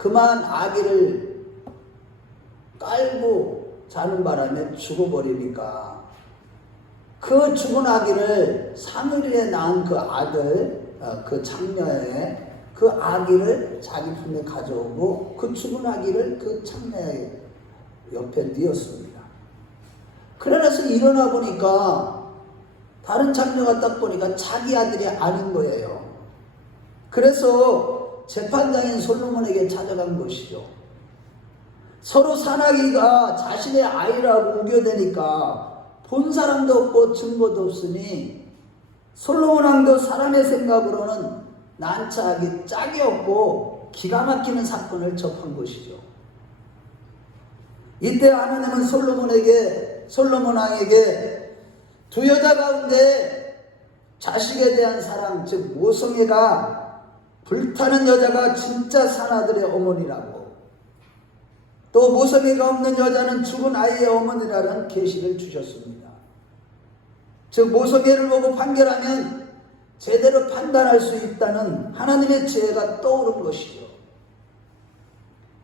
그만 아기를 깔고 자는 바람에 죽어버리니까 그 죽은 아기를 3일에 낳은 그 아들, 그 장녀의 그 아기를 자기 품에 가져오고 그 죽은 아기를 그 장녀의 옆에 뉘었습니다. 그러나서 일어나 보니까 다른 장녀가 딱 보니까 자기 아들이 아닌 거예요. 그래서 재판장인 솔로몬에게 찾아간 것이죠. 서로 사나기가 자신의 아이라고 우겨대니까 본 사람도 없고 증거도 없으니 솔로몬 왕도 사람의 생각으로는 난처하기 짝이 없고 기가 막히는 사건을 접한 것이죠. 이때 하나님은 솔로몬 왕에게 두 여자 가운데 자식에 대한 사랑, 즉 모성애가 불타는 여자가 진짜 사나들의 어머니라고, 또 모성애가 없는 여자는 죽은 아이의 어머니라는 계시를 주셨습니다. 즉 모성애를 보고 판결하면 제대로 판단할 수 있다는 하나님의 지혜가 떠오른 것이죠.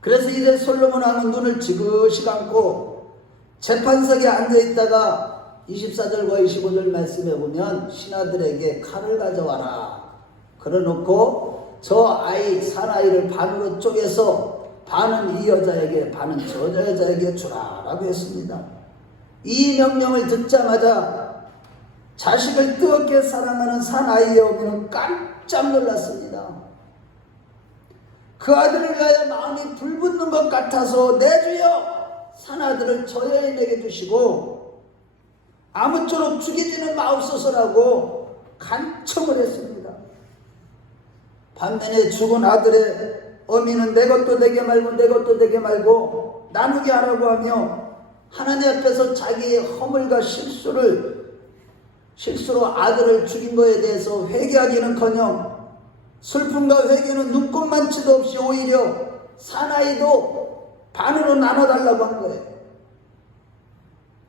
그래서 이제 솔로몬 왕은 눈을 지그시 감고 재판석에 앉아있다가 24절과 25절 말씀해 보면 신하들에게 칼을 가져와라 그래놓고 저 아이 사나이를 반으로 쪼개서 반은 이 여자에게 반은 저 여자에게 주라 라고 했습니다. 이 명령을 듣자마자 자식을 뜨겁게 사랑하는 사나이의 어머니는 깜짝 놀랐습니다. 그 아들을 위하여 마음이 불붙는 것 같아서 내 주여 사나들을 저 여인에게 주시고 아무쪼록 죽이지는 마옵소서라고 간청을 했습니다. 반면에 죽은 아들의 어미는 내 것도 내게 말고 내 것도 내게 말고 나누게 하라고 하며 하나님 앞에서 자기의 허물과 실수로 아들을 죽인 것에 대해서 회개하기는커녕 슬픔과 회개는 눈꼽만치도 없이 오히려 사나이도 반으로 나눠달라고 한 거예요.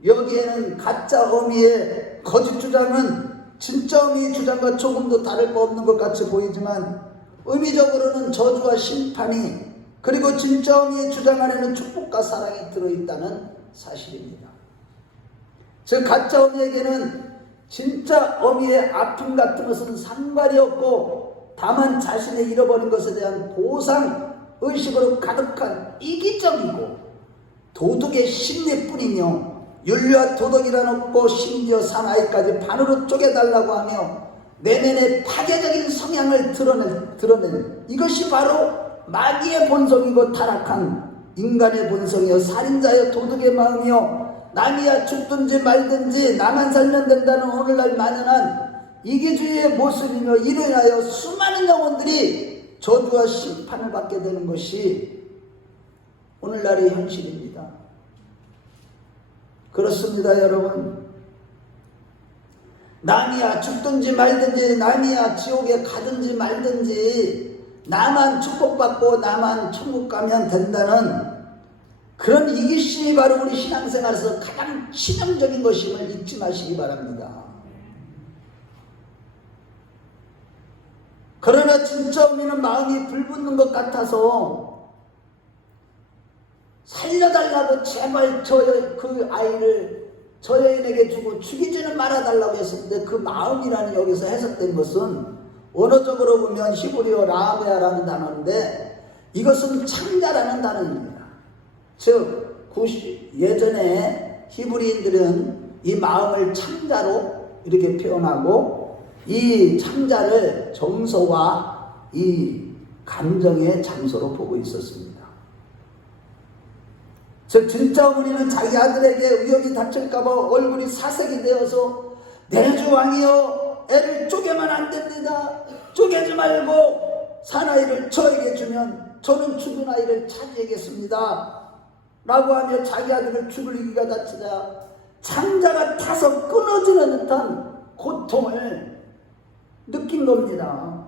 여기에는 가짜 어미의 거짓 주장은 진짜 어미의 주장과 조금도 다를 바 없는 것 같이 보이지만 의미적으로는 저주와 심판이, 그리고 진짜 어미의 주장 안에는 축복과 사랑이 들어있다는 사실입니다. 즉 가짜 어미에게는 진짜 어미의 아픔 같은 것은 상관이 없고 다만 자신의 잃어버린 것에 대한 보상 의식으로 가득한 이기적이고 도둑의 심리뿐이며 윤리와 도덕이란 없고 심지어 사나이까지 반으로 쪼개달라고 하며 내면의 파괴적인 성향을 드러낸 이것이 바로 마귀의 본성이고 타락한 인간의 본성이요 살인자여 도둑의 마음이요 남이야 죽든지 말든지 나만 살면 된다는 오늘날 만연한 이기주의의 모습이며 이로 인하여 수많은 영혼들이 저주와 심판을 받게 되는 것이 오늘날의 현실입니다. 그렇습니다 여러분. 남이야 죽든지 말든지 남이야 지옥에 가든지 말든지 나만 축복받고 나만 천국 가면 된다는 그런 이기심이 바로 우리 신앙생활에서 가장 치명적인 것임을 잊지 마시기 바랍니다. 그러나 진짜 어미는 마음이 불붙는 것 같아서 살려달라고 제발 그 아이를 저 여인에게 주고 죽이지는 말아달라고 했었는데 그 마음이라는 여기서 해석된 것은 원어적으로 보면 히브리어 라하베아라는 단어인데 이것은 창자라는 단어입니다. 즉 예전에 히브리인들은 이 마음을 창자로 이렇게 표현하고 이 창자를 정서와 이 감정의 장소로 보고 있었습니다. 즉 진짜 어머니는 자기 아들에게 위협이 닥칠까봐 얼굴이 사색이 되어서 내 주 왕이여 애를 쪼개면 안 됩니다. 쪼개지 말고 사나이를 저에게 주면 저는 죽은 아이를 차지하겠습니다 라고 하며 자기 아들을 죽이기가 다치자 창자가 타서 끊어지는 듯한 고통을 느낀 겁니다.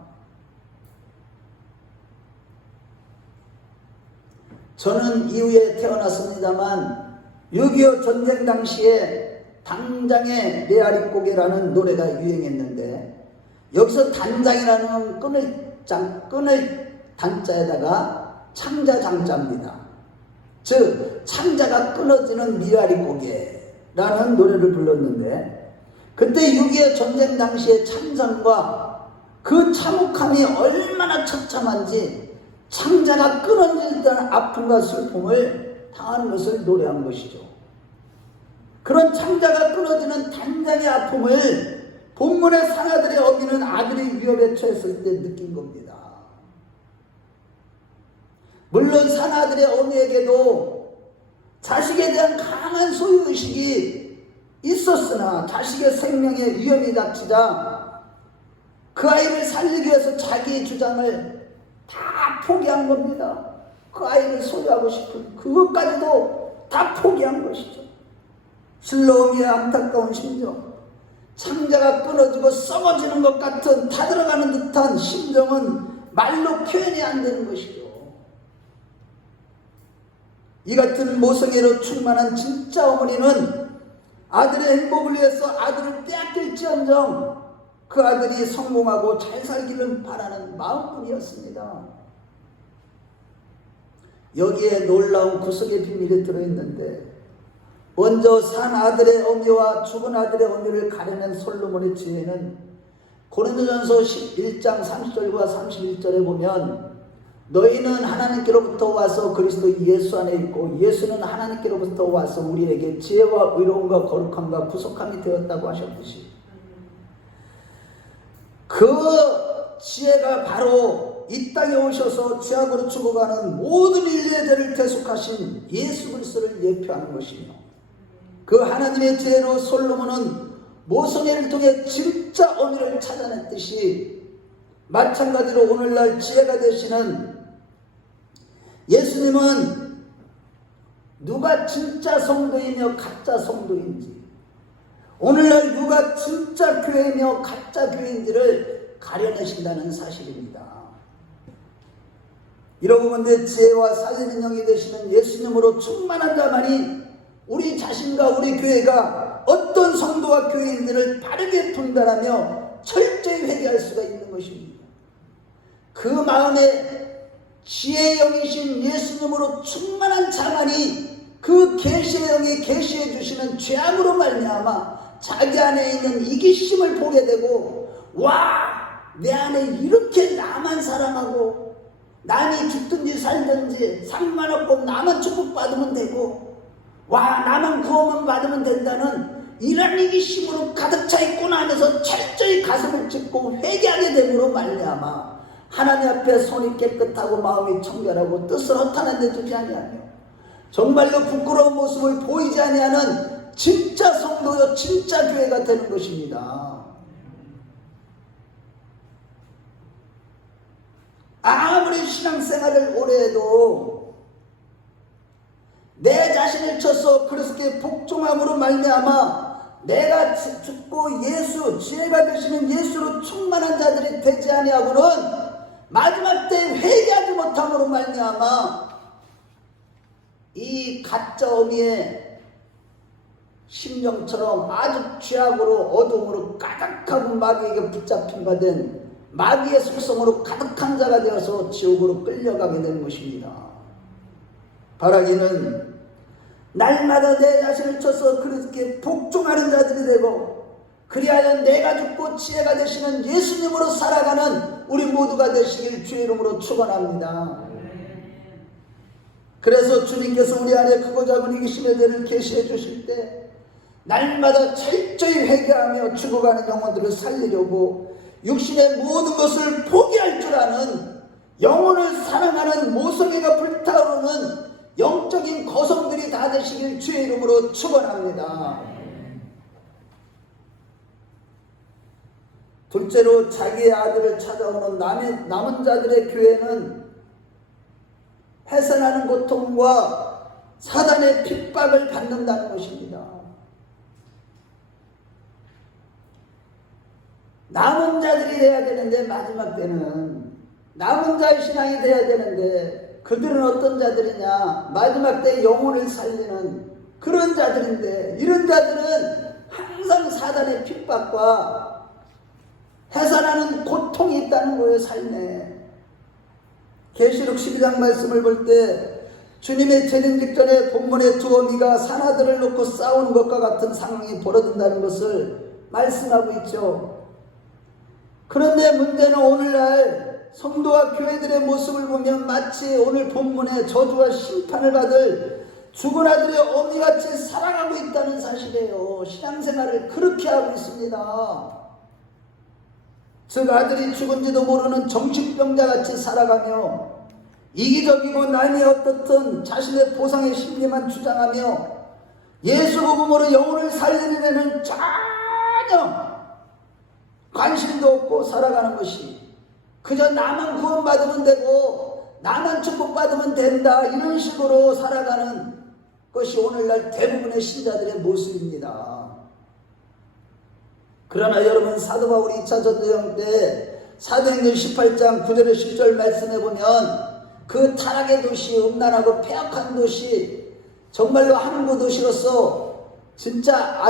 저는 이후에 태어났습니다만 6.25 전쟁 당시에 당장의 메아리 고개라는 노래가 유행했는데 여기서 단장이라는 끈을 단자에다가 창자장자입니다. 즉 창자가 끊어지는 미아리 고개라는 노래를 불렀는데, 그때 6.25 전쟁 당시의 참전과 그 참혹함이 얼마나 처참한지 창자가 끊어질 때는 아픔과 슬픔을 당하는 것을 노래한 것이죠. 그런 창자가 끊어지는 단장의 아픔을 본문의 사나들의 어미는 아들이 위협에 처했을 때 느낀 겁니다. 물론 사나들의 어미에게도 자식에 대한 강한 소유의식이 있었으나 자식의 생명에 위험이 닥치자 그 아이를 살리기 위해서 자기의 주장을 다 포기한 겁니다. 그 아이를 소유하고 싶은 그것까지도 다 포기한 것이죠. 실로미의 안타까운 심정, 창자가 끊어지고 썩어지는 것 같은 타들어가는 듯한 심정은 말로 표현이 안 되는 것이죠. 이 같은 모성애로 충만한 진짜 어머니는 아들의 행복을 위해서 아들을 빼앗길지언정 그 아들이 성공하고 잘 살기를 바라는 마음뿐이었습니다. 여기에 놀라운 구속의 비밀이 들어있는데, 먼저 산 아들의 어미와 죽은 아들의 어미를 가려낸 솔로몬의 지혜는 고린도전서 11장 30절과 31절에 보면, 너희는 하나님께로부터 와서 그리스도 예수 안에 있고 예수는 하나님께로부터 와서 우리에게 지혜와 의로움과 거룩함과 구속함이 되었다고 하셨듯이, 그 지혜가 바로 이 땅에 오셔서 죄악으로 죽어가는 모든 인류의 죄를 대속하신 예수 그리스도를 예표하는 것이며, 그 하나님의 지혜로 솔로몬은 모성애를 통해 진짜 어미를 찾아냈듯이, 마찬가지로 오늘날 지혜가 되시는 예수님은 누가 진짜 성도이며 가짜 성도인지, 오늘날 누가 진짜 교회이며 가짜 교회인지를 가려내신다는 사실입니다. 이러고 본데 지혜와 살리는 영이 되시는 예수님으로 충만한 자만이 우리 자신과 우리 교회가 어떤 성도와 교회인들을 바르게 분별하며 철저히 회개할 수가 있는 것입니다. 그 마음에 지혜의 영이신 예수님으로 충만한 자만이 그 계시의 영이 계시해 주시는 죄악으로 말미암아 자기 안에 있는 이기심을 보게 되고, 와, 내 안에 이렇게 나만 사랑하고 남이 죽든지 살든지 상관없고 나만 축복받으면 되고, 와, 나만 구원만 받으면 된다는 이런 이기심으로 가득 차 있구나 하면서 철저히 가슴을 찢고 회개하게 됨으로 말미암아 하나님 앞에 손이 깨끗하고 마음이 청결하고 뜻을 허탄한 데 두지 아니하며 정말로 부끄러운 모습을 보이지 아니하는 진짜 성도요 진짜 교회가 되는 것입니다. 아무리 신앙생활을 오래 해도 내 자신을 쳐서 그리스도의 복종함으로 말미암아 내가 죽고 예수, 지혜가 되시는 예수로 충만한 자들이 되지 아니하고는 마지막 때 회개하지 못함으로 말미암아 이 가짜 어미의 심정처럼 아주 죄악으로 어둠으로 가득하고 마귀에게 붙잡힌 바 된 마귀의 속성으로 가득한 자가 되어서 지옥으로 끌려가게 되는 것입니다. 바라기는 날마다 내 자신을 쳐서 그렇게 복종하는 자들이 되고, 그리하여 내가 죽고 지혜가 되시는 예수님으로 살아가는 우리 모두가 되시길 주의 이름으로 축원합니다. 그래서 주님께서 우리 안에 크고 작은 이기심의 대를 계시해 주실 때 날마다 철저히 회개하며 죽어가는 영혼들을 살리려고 육신의 모든 것을 포기할 줄 아는, 영혼을 사랑하는 모성애가 불타오르는 영적인 거성들이 다 되시길 주의 이름으로 축원합니다. 둘째로 자기의 아들을 찾아오는 남은 자들의 교회는 해산하는 고통과 사단의 핍박을 받는다는 것입니다. 남은 자들이 돼야 되는데, 마지막 때는 남은 자의 신앙이 돼야 되는데, 그들은 어떤 자들이냐? 마지막 때 영혼을 살리는 그런 자들인데, 이런 자들은 항상 사단의 핍박과 해산하는 고통이 있다는 거예요, 삶에. 계시록 12장 말씀을 볼 때 주님의 재림 직전에 본문의 두 어미가 사나들을 놓고 싸우는 것과 같은 상황이 벌어진다는 것을 말씀하고 있죠. 그런데 문제는 오늘날 성도와 교회들의 모습을 보면 마치 오늘 본문의 저주와 심판을 받을 죽은 아들의 어미같이 살아가고 있다는 사실이에요. 신앙생활을 그렇게 하고 있습니다. 즉 아들이 죽은지도 모르는 정신병자같이 살아가며 이기적이고 남이 어떻든 자신의 보상의 심리만 주장하며 예수 복음으로 영혼을 살리는 데는 전혀 관심도 없고 살아가는 것이 그저 나만 구원받으면 되고 나만 축복받으면 된다, 이런 식으로 살아가는 것이 오늘날 대부분의 신자들의 모습입니다. 그러나 여러분, 사도 바울이 2차 전도여행 때 사도행전 18장 9절에 10절 말씀해 보면 그 타락의 도시, 음란하고 폐악한 도시, 정말로 항구 도시로서 진짜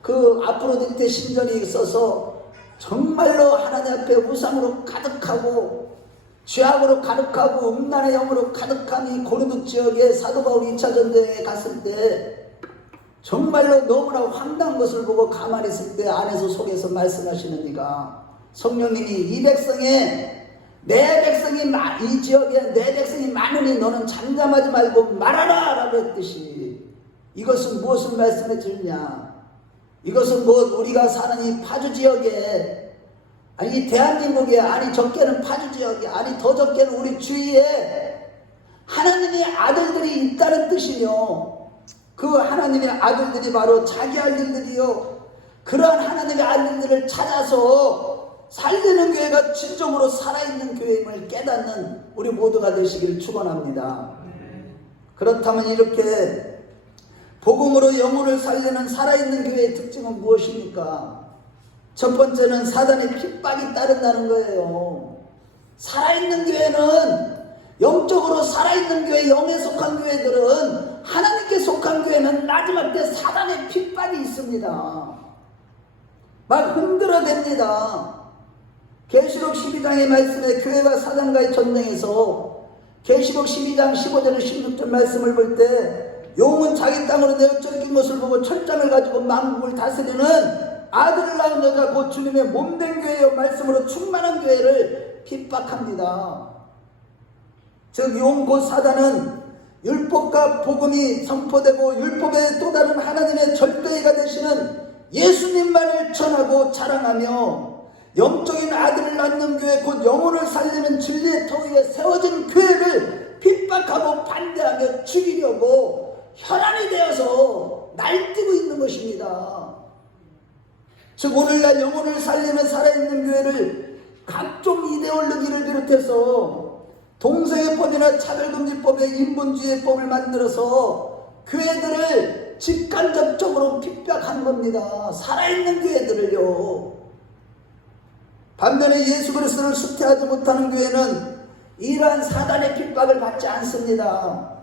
그 아프로디테 신전이 있어서 정말로 하나님 앞에 우상으로 가득하고 죄악으로 가득하고 음란의 영으로 가득한 이 고린도 지역에 사도 바울이 2차 전도여행에 갔을 때 정말로 너무나 황당한 것을 보고 가만히 있을 때 안에서 속에서 말씀하시는 이가 성령님이 이 백성에 내 백성이 이 지역에 내 백성이 많으니 너는 잠잠하지 말고 말하라 라고 했듯이 이것은 무엇을 말씀해 주느냐, 이것은 뭐 우리가 사는 이 파주 지역에, 아니 이 대한민국에, 아니 적게는 파주 지역에, 아니 더 적게는 우리 주위에 하나님의 아들들이 있다는 뜻이며 그 하나님의 아들들이 바로 자기 아들들이요, 그러한 하나님의 아들들을 찾아서 살리는 교회가 진정으로 살아있는 교회임을 깨닫는 우리 모두가 되시기를 축원합니다. 그렇다면 이렇게 복음으로 영혼을 살리는 살아있는 교회의 특징은 무엇입니까? 첫 번째는 사단의 핍박이 따른다는 거예요. 살아있는 교회는, 영적으로 살아있는 교회, 영에 속한 교회들은, 하나님께 속한 교회는 마지막 때 사단의 핍박이 있습니다. 막 흔들어댑니다. 계시록 12장의 말씀에 교회가 사단과의 전쟁에서 계시록 12장 15절에 16절 말씀을 볼 때 용은 자기 땅으로 내어 쫓긴 것을 보고 철장을 가지고 만국을 다스리는 아들을 낳은 여자 곧 주님의 몸된 교회여 말씀으로 충만한 교회를 핍박합니다. 즉 용 곧 사단은 율법과 복음이 선포되고 율법의 또 다른 하나님의 절대가 되시는 예수님만을 전하고 자랑하며 영적인 아들을 낳는 교회, 곧 영혼을 살리는 진리의 터 위에 세워진 교회를 핍박하고 반대하며 죽이려고 혈안이 되어서 날뛰고 있는 것입니다. 즉 오늘날 영혼을 살리는 살아있는 교회를 각종 이데올로기를 비롯해서 동성애법이나 차별금지법의 인본주의법을 만들어서 교회들을 직간접적으로 핍박하는 겁니다. 살아있는 교회들을요. 반면에 예수 그리스도를 수태하지 못하는 교회는 이러한 사단의 핍박을 받지 않습니다.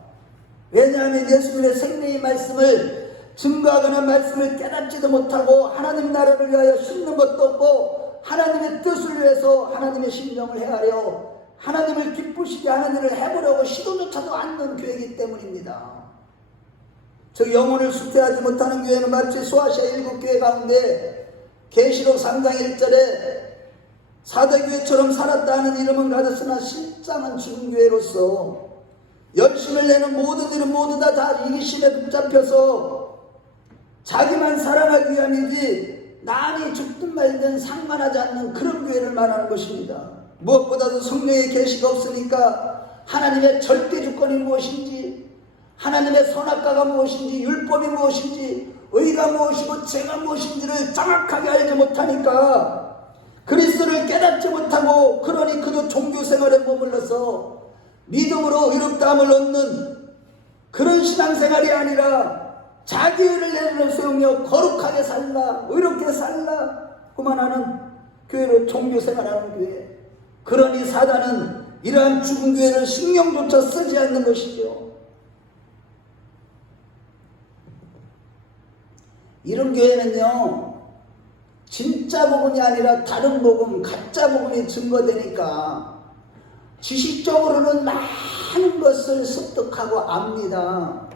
왜냐하면 예수님의 생명의 말씀을 증거하거나 말씀을 깨닫지도 못하고 하나님 나라를 위하여 숨는 것도 없고 하나님의 뜻을 위해서 하나님의 심정을 헤아려 하나님을 기쁘시게 하는 일을 해보려고 시도조차도 않는 교회이기 때문입니다. 즉 영혼을 수태하지 못하는 교회는 마치 소아시아 7교회 가운데 계시록 3장 1절에 사대교회처럼 살았다 하는 이름은 가졌으나 실상은 죽은 교회로서 열심을 내는 모든 일은 모두 다 이기심에 붙잡혀서 자기만 살아나기 위함이지 남이 죽든 말든 상관하지 않는 그런 교회를 말하는 것입니다. 무엇보다도 성령의 계시가 없으니까 하나님의 절대 주권이 무엇인지, 하나님의 선악과가 무엇인지, 율법이 무엇인지, 의가 무엇이고 죄가 무엇인지를 정확하게 알지 못하니까 그리스도를 깨닫지 못하고, 그러니 그도 종교생활에 머물러서 믿음으로 의롭다함을 얻는 그런 신앙생활이 아니라 자기를 내려세우며 거룩하게 살라, 의롭게 살라 그만하는 교회로 종교생활하는 교회. 그러니 사단은 이러한 죽은 교회를 신경조차 쓰지 않는 것이죠. 이런 교회는요, 진짜 복음이 아니라 다른 복음, 가짜 복음이 증거되니까 지식적으로는 많은 것을 습득하고 압니다.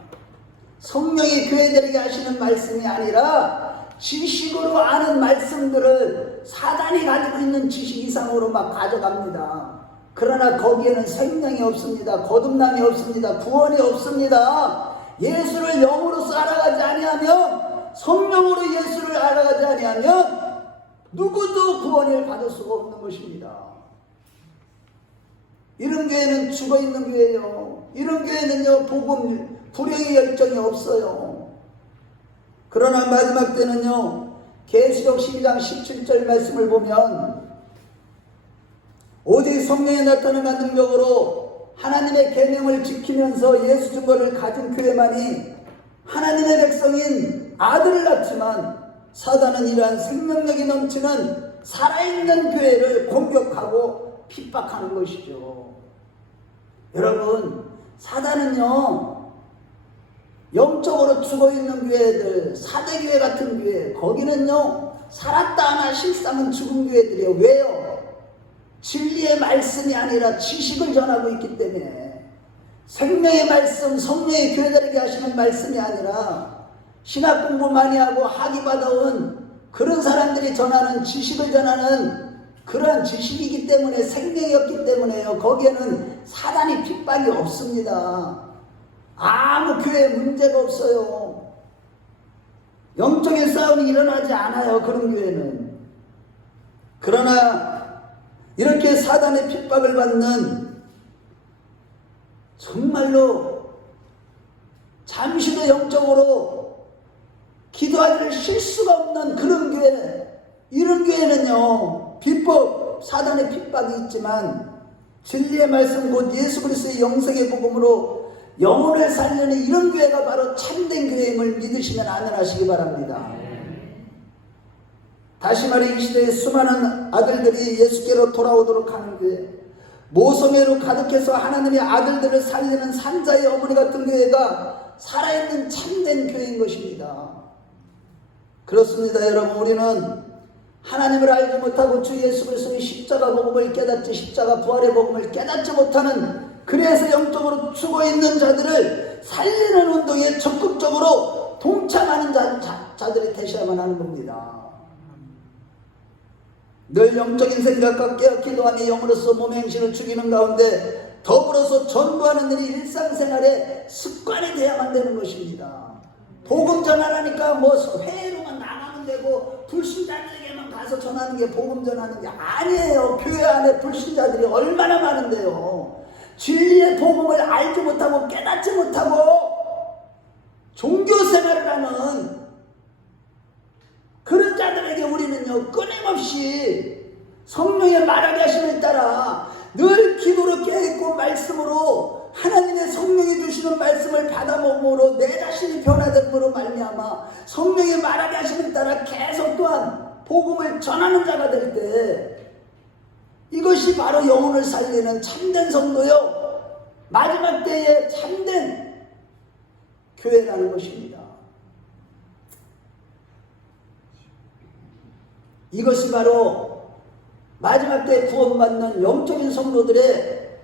성령이 교회들에게 하시는 말씀이 아니라 지식으로 아는 말씀들을 사단이 가지고 있는 지식 이상으로 막 가져갑니다. 그러나 거기에는 생명이 없습니다. 거듭남이 없습니다. 구원이 없습니다. 예수를 영으로서 알아가지 아니하면, 성령으로 예수를 알아가지 아니하면 누구도 구원을 받을 수가 없는 것입니다. 이런 교회는 죽어있는 교회예요. 이런 교회는요, 복음 불행의 열정이 없어요. 그러나 마지막 때는요, 계시록 12장 17절 말씀을 보면 오직 성령의 나타남과 능력으로 하나님의 계명을 지키면서 예수 증거를 가진 교회만이 하나님의 백성인 아들을 낳지만, 사단은 이러한 생명력이 넘치는 살아있는 교회를 공격하고 핍박하는 것이죠. 여러분, 사단은요, 영적으로 죽어있는 교회들, 사대교회 같은 교회, 거기는요 살았다 하나 실상은 죽은 교회들이에요. 왜요? 진리의 말씀이 아니라 지식을 전하고 있기 때문에. 생명의 말씀, 성령의 교회들에게 하시는 말씀이 아니라 신학 공부 많이 하고 학위 받아온 그런 사람들이 전하는 지식을 전하는 그러한 지식이기 때문에, 생명이 없기 때문에요. 거기에는 사단이 핍박이 없습니다. 아무 교회에 문제가 없어요. 영적인 싸움이 일어나지 않아요, 그런 교회는. 그러나 이렇게 사단의 핍박을 받는, 정말로 잠시도 영적으로 기도하기를 쉴 수가 없는 그런 교회, 이런 교회는요, 비법, 사단의 핍박이 있지만 진리의 말씀 곧 예수 그리스도의 영생의 복음으로 영혼을 살리는 이런 교회가 바로 참된 교회임을 믿으시면 아멘하시기 바랍니다. 다시 말해, 이 시대에 수많은 아들들이 예수께로 돌아오도록 하는 교회, 모성애로 가득해서 하나님의 아들들을 살리는 산자의 어머니 같은 교회가 살아있는 참된 교회인 것입니다. 그렇습니다. 여러분, 우리는 하나님을 알지 못하고 주 예수 그리스도의 십자가 복음을 깨닫지, 십자가 부활의 복음을 깨닫지 못하는, 그래서 영적으로 죽어있는 자들을 살리는 운동에 적극적으로 동참하는 자들이 되셔야만 하는 겁니다. 늘 영적인 생각과 깨어 기도하며 영으로서 몸의 행실을 죽이는 가운데 더불어서 전도하는 일이 일상생활의 습관이 되어야만 되는 것입니다. 복음 전하라니까 뭐 회로만 나가면 되고 불신자들에게만 가서 전하는 게 복음 전하는 게 아니에요. 교회 안에 불신자들이 얼마나 많은데요. 진리의 복음을 알지 못하고 깨닫지 못하고 종교생활을 하는 그런 자들에게 우리는요, 끊임없이 성령의 말하게 하심에 따라 늘 기도로 깨있고 말씀으로 하나님의 성령이 주시는 말씀을 받아먹음으로 내 자신이 변화됨으로 말미암아 성령의 말하게 하심에 따라 계속 또한 복음을 전하는 자가 될 때, 이것이 바로 영혼을 살리는 참된 성도요, 마지막 때에 참된 교회라는 것입니다. 이것이 바로 마지막 때에 구원받는 영적인 성도들의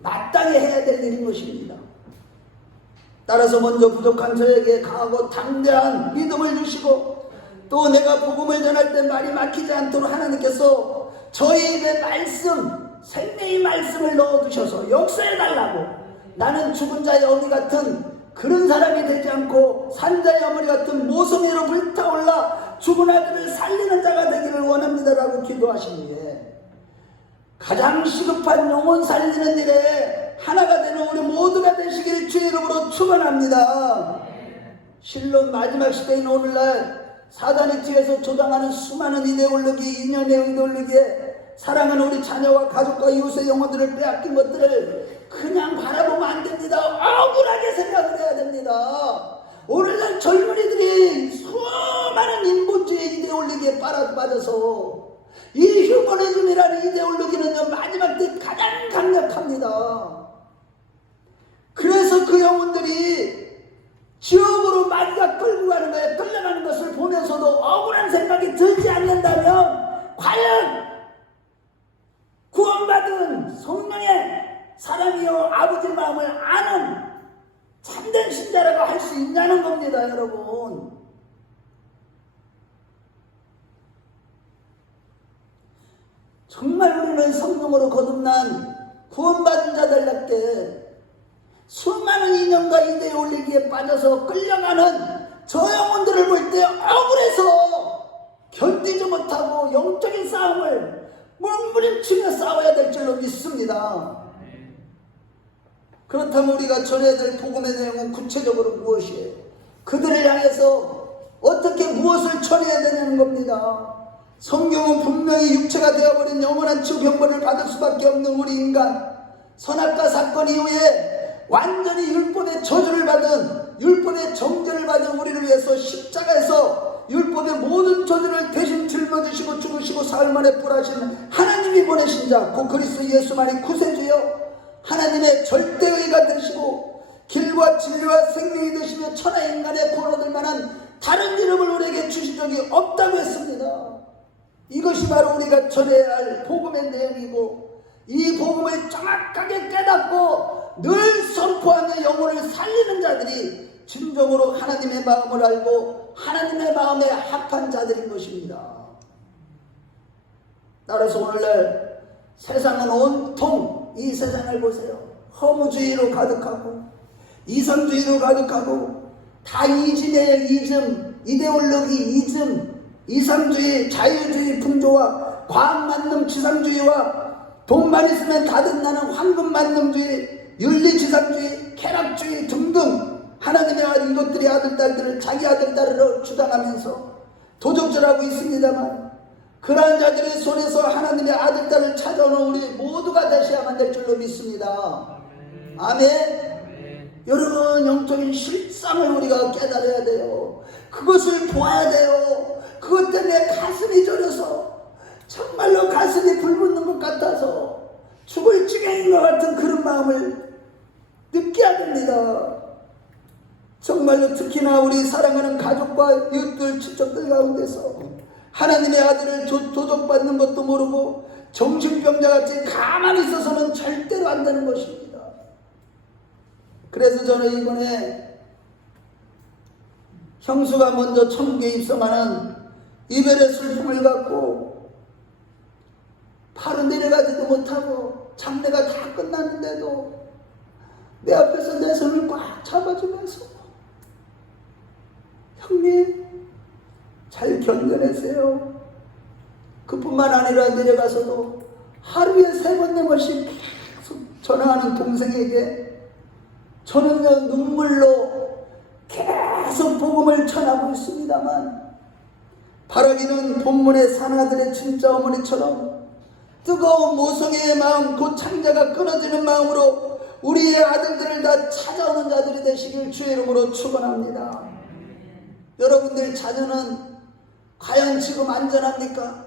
마땅히 해야 될 일인 것입니다. 따라서 먼저 부족한 저에게 강하고 당대한 믿음을 주시고, 또 내가 복음을 전할 때 말이 막히지 않도록 하나님께서 저희 입에 말씀, 생명의 말씀을 넣어두셔서 역사해달라고, 나는 죽은 자의 어미 같은 그런 사람이 되지 않고 산자의 어머니 같은 모성애로 불타올라 죽은 아들을 살리는 자가 되기를 원합니다라고 기도하시기에, 가장 시급한 영혼 살리는 일에 하나가 되는 우리 모두가 되시길 주의 이름으로 축원합니다. 실론 마지막 시대인 오늘날 사단이 뒤에서 조장하는 수많은 이데올로기, 이념의 이데올로기에 사랑하는 우리 자녀와 가족과 이웃의 영혼들을 빼앗긴 것들을 그냥 바라보면 안 됩니다. 억울하게 생각을 해야 됩니다. 오늘날 젊은이들이 수많은 인본주의 이데올로기에 빠져서, 이 휴머니즘이라는 이데올로기는요, 마지막 때 가장 강력합니다. 그래서 그 영혼들이 지옥으로 마지막 끌고 가는 거에 끌려가는 것을 보면서도 억울한 생각이 들지 않는다면, 과연 구원받은 성령의 참된 신자라고 할 수 있냐는 겁니다, 여러분. 정말 우리는 성령으로 거듭난 구원받은 자들답게 수많은 인연과 이대에 올리기에 빠져서 끌려가는 저 영혼들을 볼 때 억울해서 견디지 못하고 영적인 싸움을 몸부림치며 싸워야 될 줄로 믿습니다. 그렇다면 우리가 전해야 될 복음의 내용은 구체적으로 무엇이에요? 그들을 향해서 어떻게 무엇을 전해야 되냐는 겁니다. 성경은 분명히 육체가 되어버린 영원한 치유병벌을 받을 수밖에 없는 우리 인간, 선악과 사건 이후에 완전히 율법의 저주를 받은, 율법의 정죄를 받은 우리를 위해서 십자가에서 율법의 모든 저주를 대신 짊어지시고 죽으시고 사흘 만에 부활하신 하나님이 보내신 자, 곧 그리스도 예수만이 구세주여 하나님의 절대의가 되시고 길과 진리와 생명이 되시며 천하 인간의 구원 얻을 만한 다른 이름을 우리에게 주신 적이 없다고 했습니다. 이것이 바로 우리가 전해야 할 복음의 내용이고, 이 복음을 정확하게 깨닫고 늘 선포하며 영혼을 살리는 자들이 진정으로 하나님의 마음을 알고 하나님의 마음에 합한 자들인 것입니다. 따라서 오늘날 세상은 온통 이 세상을 보세요. 허무주의로 가득하고 이성주의로 가득하고 다 이즘이에요. 이즘, 이데올로기 이즘, 이상주의, 자유주의 풍조와 과학만능 지상주의와 돈만 있으면 다 된다는 황금만능주의, 윤리지상주의, 쾌락주의 등등 하나님의 아들 이것들이 아들 딸들을 자기 아들 딸으로 주장하면서 도적질하고 있습니다만, 그러한 자들의 손에서 하나님의 아들 딸을 찾아오는 우리 모두가 되셔야만 될 줄로 믿습니다. 아멘. 여러분, 영적인 실상을 우리가 깨달아야 돼요. 그것을 보아야 돼요. 그것 때문에 가슴이 저려서 정말로 가슴이 불붙는 것 같아서 죽을 지경인 것 같은 그런 마음을 느껴야 됩니다. 정말로 특히나 우리 사랑하는 가족과 이웃들, 친척들 가운데서 하나님의 아들을 도적받는 것도 모르고 정신병자같이 가만히 있어서는 절대로 안 되는 것입니다. 그래서 저는 이번에 형수가 먼저 천국에 입성하는 이별의 슬픔을 갖고 바로 내려가지도 못하고 장례가 다 끝났는데도 내 앞에서 내 손을 꽉 잡아주면서 형님 잘 견뎌내세요. 그뿐만 아니라 내려가서도 하루에 3번 4번씩 계속 전화하는 동생에게 저는요 눈물로 계속 복음을 전하고 있습니다만, 바라기는 본문의 사나들의 진짜 어머니처럼 뜨거운 모성애의 마음, 곧 창자가 끊어지는 마음으로 우리의 아들들을 다 찾아오는 자들이 되시길 주의 이름으로 축원합니다. 여러분들 자녀는 과연 지금 안전합니까?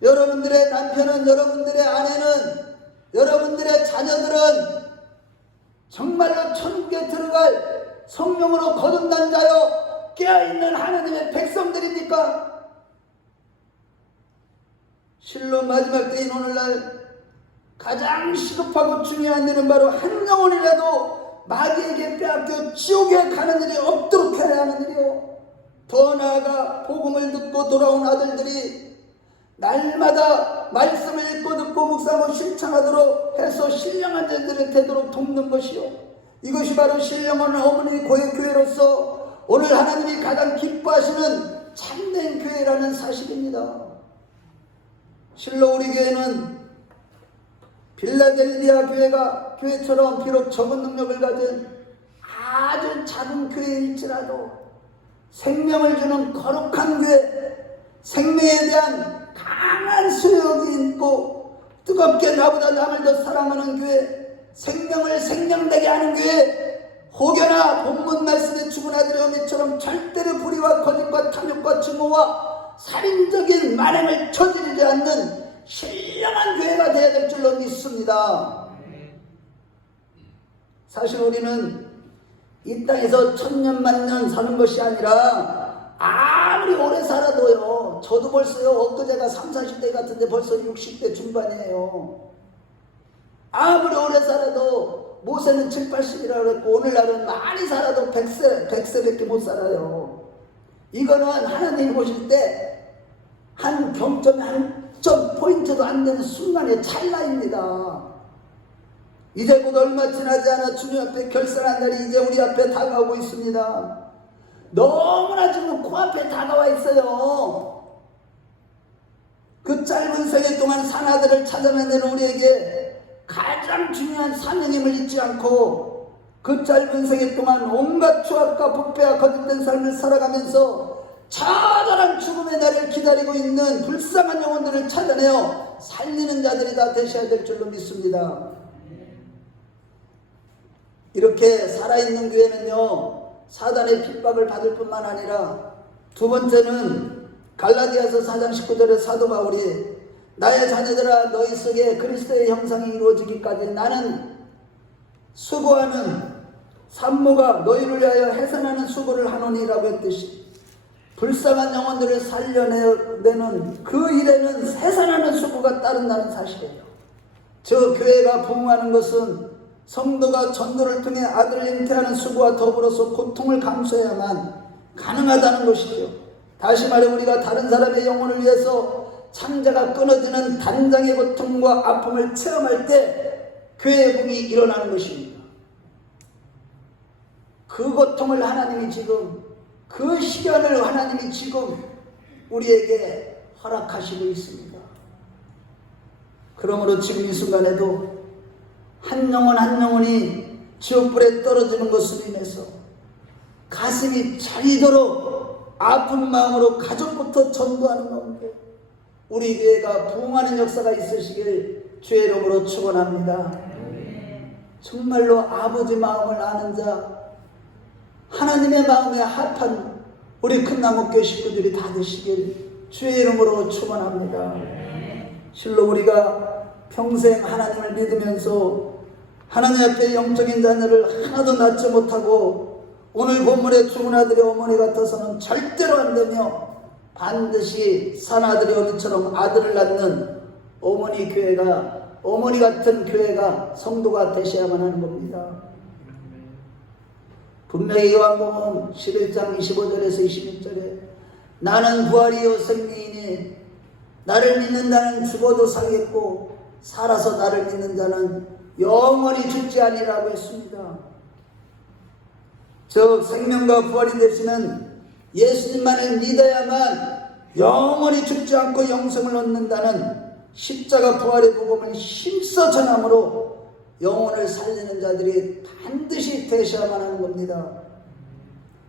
여러분들의 남편은, 여러분들의 아내는, 여러분들의 자녀들은 정말로 천국에 들어갈 성령으로 거듭난 자여 깨어있는 하나님의 백성들입니까? 실로 마지막 때인 오늘날 가장 시급하고 중요한 일은 바로 한 영혼이라도 마귀에게 빼앗겨 지옥에 가는 일이 없도록 해야 하는 일이요, 더 나아가 복음을 듣고 돌아온 아들들이 날마다 말씀을 읽고 듣고 묵상하고 실천하도록 해서 신령한 자들이 되도록 돕는 것이요, 이것이 바로 신령한 어머니 교회로서 오늘 하나님이 가장 기뻐하시는 참된 교회라는 사실입니다. 실로 우리 교회는 빌라델비아 교회처럼 비록 적은 능력을 가진 아주 작은 교회일지라도 생명을 주는 거룩한 교회, 생명에 대한 강한 수욕이 있고 뜨겁게 나보다 남을 더 사랑하는 교회, 생명을 생명되게 하는 교회, 혹여나 본문 말씀에 죽은 아들의 어미처럼 절대로 불의와 거짓과 탐욕과 증오와 살인적인 만행을 저지르지 않는 신령한 교회가 되어야 될 줄로 믿습니다. 사실 우리는 이 땅에서 천년 만년 사는 것이 아니라 아무리 오래 살아도요, 저도 벌써요 엊그제가 30, 40대 같은데 벌써 60대 중반이에요. 아무리 오래 살아도 모세는 7, 80이라고 그랬고 오늘날은 많이 살아도 100세밖에 못 살아요. 이거는 하나님이 보실 때 한 경점에 한 점 포인트도 안 되는 순간의 찰나입니다. 이제 곧 얼마 지나지 않아 주님 앞에 결산한 날이 이제 우리 앞에 다가오고 있습니다. 너무나 지금 코앞에 다가와 있어요. 그 짧은 생애 동안 산아들을 찾아내는 우리에게 가장 중요한 사명임을 잊지 않고 그 짧은 생애 동안 온갖 추악과 부패와 거짓된 삶을 살아가면서 처절한 죽음의 날을 기다리고 있는 불쌍한 영혼들을 찾아내어 살리는 자들이 다 되셔야 될 줄로 믿습니다. 이렇게 살아있는 교회는요, 사단의 핍박을 받을 뿐만 아니라 두 번째는 갈라디아서 4장 19절에 사도 바울이 나의 자녀들아 너희 속에 그리스도의 형상이 이루어지기까지 나는 수고하는 산모가 너희를 위하여 해산하는 수고를 하노니라고 했듯이 불쌍한 영혼들을 살려내는 그 일에는 해산하는 수고가 따른다는 사실이에요. 저 교회가 부흥하는 것은 성도가 전도를 통해 아들을 잉태하는 수고와 더불어서 고통을 감수해야만 가능하다는 것이죠. 다시 말해 우리가 다른 사람의 영혼을 위해서 창자가 끊어지는 단장의 고통과 아픔을 체험할 때 교회의 부흥이 일어나는 것입니다. 그 고통을 하나님이 지금 그 시간을 하나님이 지금 우리에게 허락하시고 있습니다. 그러므로 지금 이 순간에도 한 영혼 한 영혼이 지옥불에 떨어지는 것으로 인해서 가슴이 저리도록 아픈 마음으로 가족부터 전도하는 가운데 우리 교회가 부흥하는 역사가 있으시길 주의 이름으로 축원합니다. 정말로 아버지 마음을 아는 자, 하나님의 마음에 합한 우리 큰나무교회 식구들이 다 되시길 주의 이름으로 축원합니다. 실로 우리가 평생 하나님을 믿으면서 하나님 앞에 영적인 자녀를 하나도 낳지 못하고 오늘 본문의 죽은 아들의 어머니 같아서는 절대로 안 되며 반드시 산아들의 어미처럼 아들을 낳는 어머니 같은 교회가 성도가 되셔야만 하는 겁니다. 분명히 요한복음 11장 25절에서 26절에 나는 부활이요 생명이니 나를 믿는 자는 죽어도 살겠고 살아서 나를 믿는 자는 영원히 죽지 아니라고 했습니다. 즉 생명과 부활이 되시는 예수님만을 믿어야만 영원히 죽지 않고 영생을 얻는다는 십자가 부활의 복음을 힘써 전함으로 영혼을 살리는 자들이 반드시 되셔야만 하는 겁니다.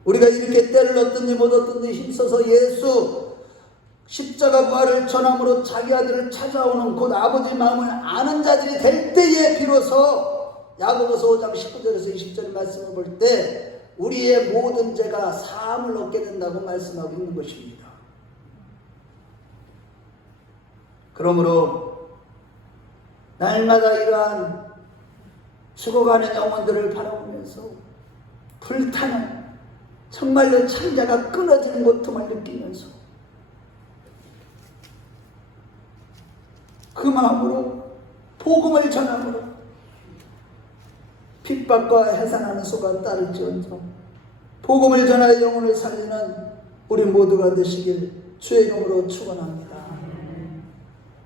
우리가 이렇게 때를 얻든지 못 얻든지 힘써서 예수 십자가 부활을 전함으로 자기 아들을 찾아오는 곧 아버지 마음을 아는 자들이 될 때에 비로소 야고보서 5장 19절에서 20절 말씀을 볼 때 우리의 모든 죄가 사함을 얻게 된다고 말씀하고 있는 것입니다. 그러므로 날마다 이러한 죽어가는 영혼들을 바라보면서 불타는 정말로 창자가 끊어지는 고통을 느끼면서 그 마음으로 복음을 전함으로 핍박과 해산하는 수가 따를지언정 복음을 전하여 영혼을 살리는 우리 모두가 되시길 주의 이름으로 축원합니다.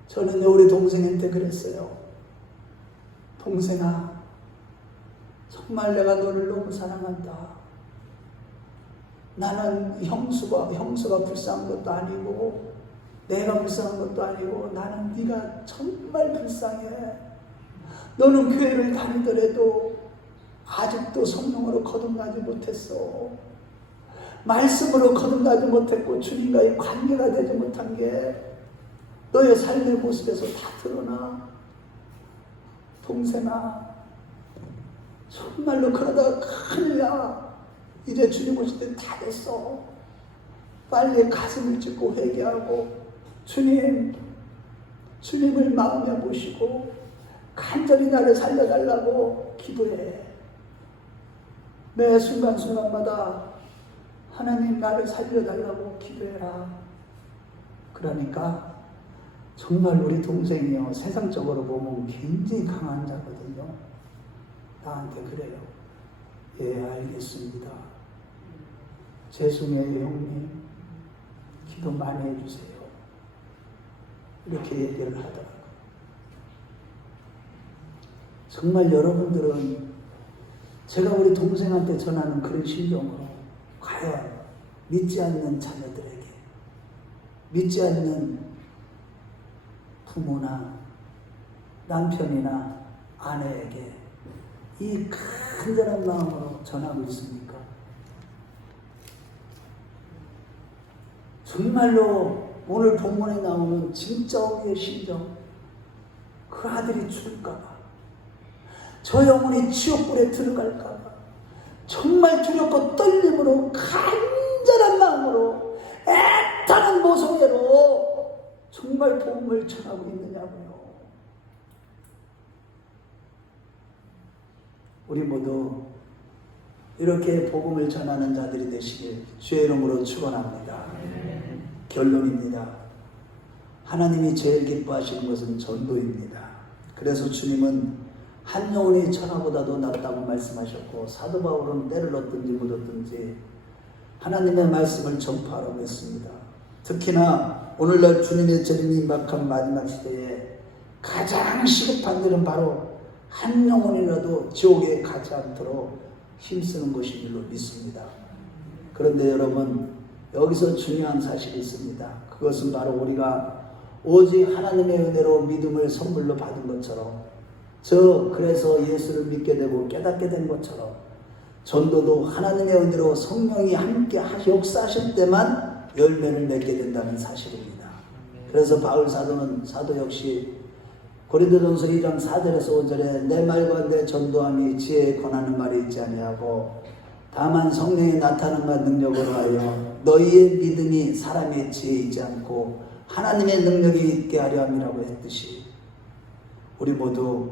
저는요 우리 동생한테 그랬어요. 동생아, 정말 내가 너를 너무 사랑한다. 나는 형수가 불쌍한 것도 아니고 내가 불쌍한 것도 아니고 나는 네가 정말 불쌍해. 너는 교회를 다니더라도 아직도 성령으로 거듭나지 못했어. 말씀으로 거듭나지 못했고 주님과의 관계가 되지 못한 게 너의 삶의 모습에서 다 드러나. 동생아, 정말로 그러다가 큰일 나. 이제 주님 오실 때 다 됐어. 빨리 가슴을 찢고 회개하고 주님을 마음에 모시고 간절히 나를 살려달라고 기도해. 매 순간순간마다 하나님 나를 살려달라고 기도해라. 그러니까 정말 우리 동생이요 세상적으로 보면 굉장히 강한 자거든요. 나 나한테 그래요. 예, 알겠습니다. 죄송해요, 형님. 기도 많이 해주세요. 이렇게 얘기를 하더라고요. 정말 여러분들은 제가 우리 동생한테 전하는 그런 심정으로 과연 믿지 않는 자녀들에게, 믿지 않는 부모나 남편이나 아내에게 이 간절한 마음으로 전하고 있습니까? 정말로 오늘 본문에 나오는 진짜 어미의 심정, 그 아들이 죽을까봐, 저 영혼이 지옥불에 들어갈까봐 정말 두렵고 떨림으로 간절한 마음으로 애타는 모성애로 정말 복음을 전하고 있느냐고요. 우리 모두 이렇게 복음을 전하는 자들이 되시길 주의 이름으로 축원합니다. 결론입니다. 하나님이 제일 기뻐하시는 것은 전도입니다. 그래서 주님은 한 영혼이 천하보다도 낫다고 말씀하셨고, 사도 바울은 때를 얻든지 묻었든지 하나님의 말씀을 전파하라고 했습니다. 특히나 오늘날 주님의 재림이 임박한 마지막 시대에 가장 시급한 일은 바로 한 영혼이라도 지옥에 가지 않도록 힘쓰는 것인 줄로 믿습니다. 그런데 여러분, 여기서 중요한 사실이 있습니다. 그것은 바로 우리가 오직 하나님의 은혜로 믿음을 선물로 받은 것처럼, 그래서 예수를 믿게 되고 깨닫게 된 것처럼, 전도도 하나님의 은혜로 성령이 함께 역사하실 때만 열매를 맺게 된다는 사실입니다. 그래서 바울 사도 역시 고린도전서 2장 4절에서 5절에 내 말과 내 전도함이 지혜에 권하는 말이 있지 아니하고 다만 성령이 나타남과 능력으로 하여 너희의 믿음이 사람의 지혜이지 않고 하나님의 능력이 있게 하려 함이라고 했듯이, 우리 모두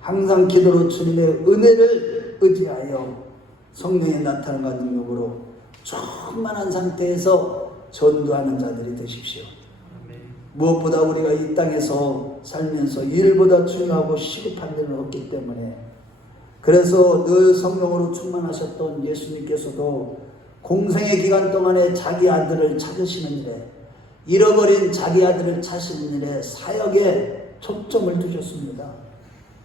항상 기도로 주님의 은혜를 의지하여 성령의 나타남과 능력으로 충만한 상태에서 전도하는 자들이 되십시오. 무엇보다 우리가 이 땅에서 살면서 일보다 중요하고 시급한 일은 없기 때문에, 그래서 늘 성령으로 충만하셨던 예수님께서도 공생의 기간 동안에 자기 아들을 찾으시는 일에, 잃어버린 자기 아들을 찾으시는 일에 사역에 초점을 두셨습니다.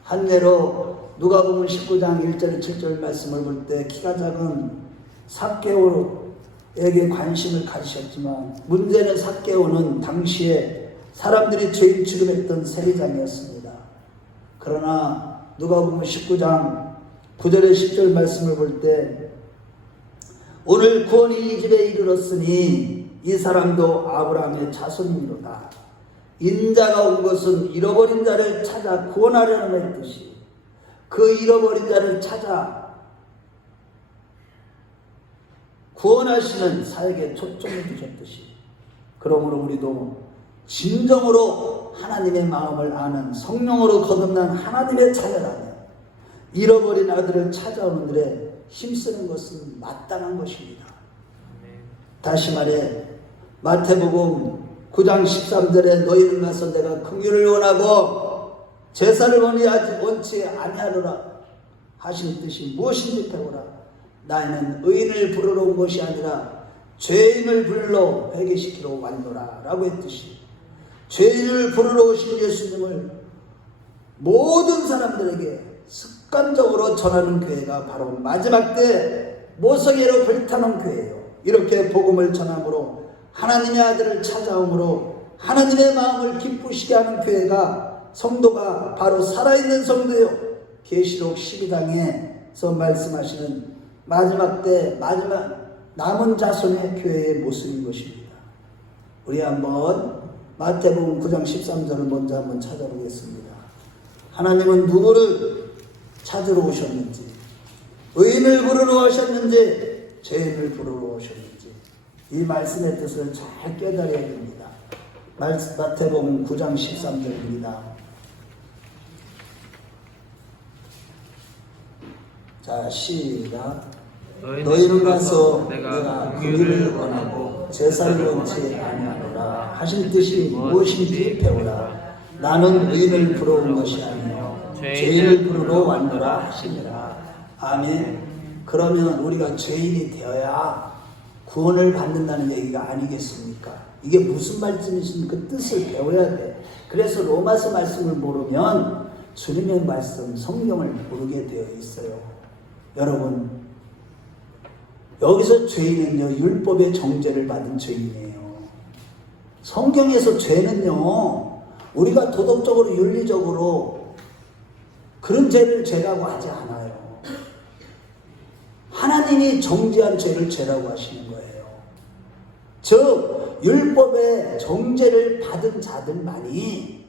한 예로 누가복음 19장 1절 7절 말씀을 볼 때 키가 작은 삭개오에게 관심을 가지셨지만, 문제는 삭개오는 당시에 사람들이 죄인 취급했던 세리장이었습니다. 그러나 누가복음 19장 9절에 10절 말씀을 볼 때 오늘 구원이 이 집에 이르렀으니 이 사람도 아브라함의 자손이로다. 인자가 온 것은 잃어버린 자를 찾아 구원하려는 했듯이, 그 잃어버린 자를 찾아 구원하시는 사역에 초점을 두셨듯이, 그러므로 우리도 진정으로 하나님의 마음을 아는 성령으로 거듭난 하나님의 자녀라면 잃어버린 아들을 찾아오는 일에 힘쓰는 것은 마땅한 것입니다. 다시 말해 마태복음 9장 13절에 너희는 가서 내가 긍휼을 원하고 제사를 원치 아니하노라 하신 뜻이 무엇인지 배우라. 나는 의인을 부르러 온 것이 아니라 죄인을 불러 회개시키러 왔노라 라고 했듯이, 죄인을 부르러 오신 예수님을 모든 사람들에게 습관적으로 전하는 교회가 바로 마지막 때 모성애로 불타는 교회예요. 이렇게 복음을 전함으로 하나님의 아들을 찾아옴으로 하나님의 마음을 기쁘시게 하는 교회가, 성도가 바로 살아있는 성도요. 계시록 12장에서 말씀하시는 마지막 때 마지막 남은 자손의 교회의 모습인 것입니다. 우리 한번 마태복음 9장 13절을 먼저 한번 찾아보겠습니다. 하나님은 누구를 찾으러 오셨는지, 의인을 부르러 오셨는지, 죄인을 부르러 오셨는지, 이 말씀의 뜻을 잘 깨달아야 됩니다. 마태복음 9장 13절입니다. 자, 시작. 너희는 가서 내가 긍휼을 원하고 제사를 원치 아니하노라 하신 뜻이 무엇인지 배우라. 나는 의인을 부러운 것이 아니요 죄인을 부르러 왔노라 하시니라. 아멘. 그러면 우리가 죄인이 되어야 구원을 받는다는 얘기가 아니겠습니까? 이게 무슨 말씀이신지 그 뜻을 배워야 돼. 그래서 로마서 말씀을 모르면 주님의 말씀, 성경을 모르게 되어 있어요. 여러분, 여기서 죄인은요, 율법의 정죄를 받은 죄인이에요. 성경에서 죄는요, 우리가 도덕적으로 윤리적으로 그런 죄를 죄라고 하지 않아요. 하나님이 정죄한 죄를 죄라고 하시는 거예요. 즉 율법의 정죄를 받은 자들만이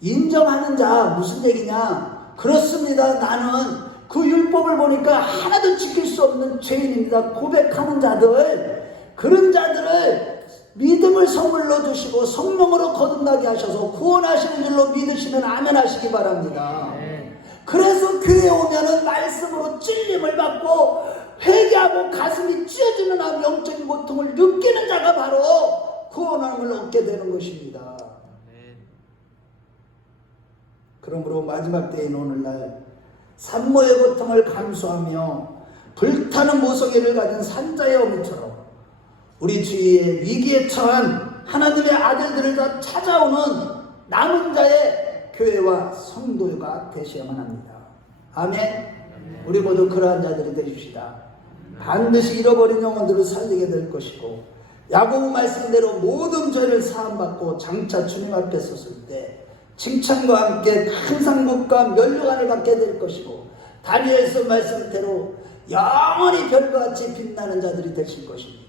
인정하는 자. 무슨 얘기냐? 그렇습니다. 나는 그 율법을 보니까 하나도 지킬 수 없는 죄인입니다. 고백하는 자들, 그런 자들을 믿음을 선물로 주시고 성령으로 거듭나게 하셔서 구원하시는 줄로 믿으시면 아멘 하시기 바랍니다. 그래서 교회에 오면은 말씀으로 찔림을 받고 회개하고 가슴이 찢어지는 영적인 고통을 느끼는 자가 바로 구원함을 얻게 되는 것입니다. 그러므로 마지막 때인 오늘날 산모의 고통을 감수하며 불타는 모성애를 가진 산자의 어미처럼 우리 주위에 위기에 처한 하나님의 아들들을 다 찾아오는 남은 자의 교회와 성도가 되셔야만 합니다. 아멘. 우리 모두 그러한 자들이 되십시다. 반드시 잃어버린 영혼들을 살리게 될 것이고, 야고보 말씀대로 모든 죄를 사함받고 장차 주님 앞에 섰을 때 칭찬과 함께 큰 상급과 면류관을 받게 될 것이고, 다니엘서 말씀대로 영원히 별같이 빛나는 자들이 되실 것입니다.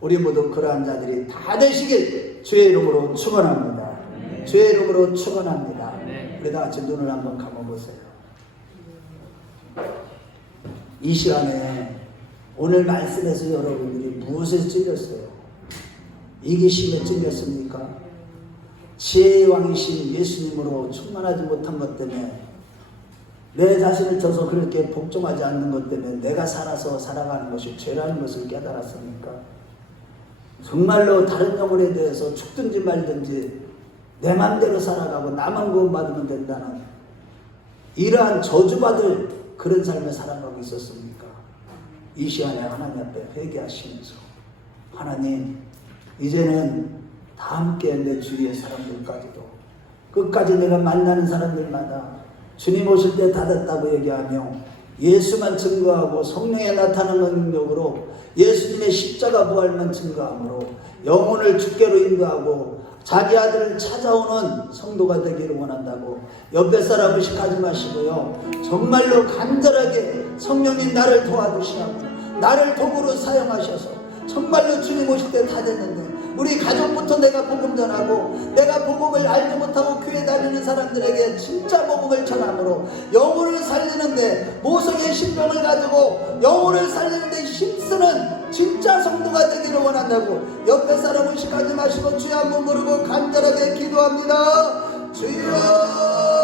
우리 모두 그러한 자들이 다 되시길 주의 이름으로 축원합니다. 주의 이름으로 축원합니다. 우리 다 같이 눈을 한번 감아보세요. 이 시간에 오늘 말씀에서 여러분들이 무엇에 찔렸어요? 이기심에 찔렸습니까? 지혜의 왕이신 예수님으로 충만하지 못한 것 때문에, 내 자신을 져서 그렇게 복종하지 않는 것 때문에 내가 살아서 살아가는 것이 죄라는 것을 깨달았습니까? 정말로 다른 영혼에 대해서 죽든지 말든지 내 맘대로 살아가고 나만 구원받으면 된다는 이러한 저주받을 그런 삶을 살아가고 있었습니까? 이 시간에 하나님 앞에 회개하시면서, 하나님, 이제는 다 함께 내 주위의 사람들까지도, 끝까지 내가 만나는 사람들마다 주님 오실 때 다 됐다고 얘기하며 예수만 증거하고 성령의 나타나는 능력으로 예수님의 십자가 부활만 증거함으로 영혼을 주께로 인도하고 자기 아들을 찾아오는 성도가 되기를 원한다고 옆에 사람 의식하지 마시고요. 정말로 간절하게 성령님 나를 도와주시라고, 나를 도구로 사용하셔서 정말로 주님 오실 때 다 됐는데 우리 가족부터 내가 복음 전하고, 내가 복음을 알지 못하고 교회 다니는 사람들에게 진짜 복음을 전함으로 영혼을 살리는데, 모성의 신병을 가지고 영혼을 살리는데 힘쓰는 진짜 성도가 되기를 원한다고 옆에 사람 의식하지 마시고 주여 한번 부르고 간절하게 기도합니다. 주여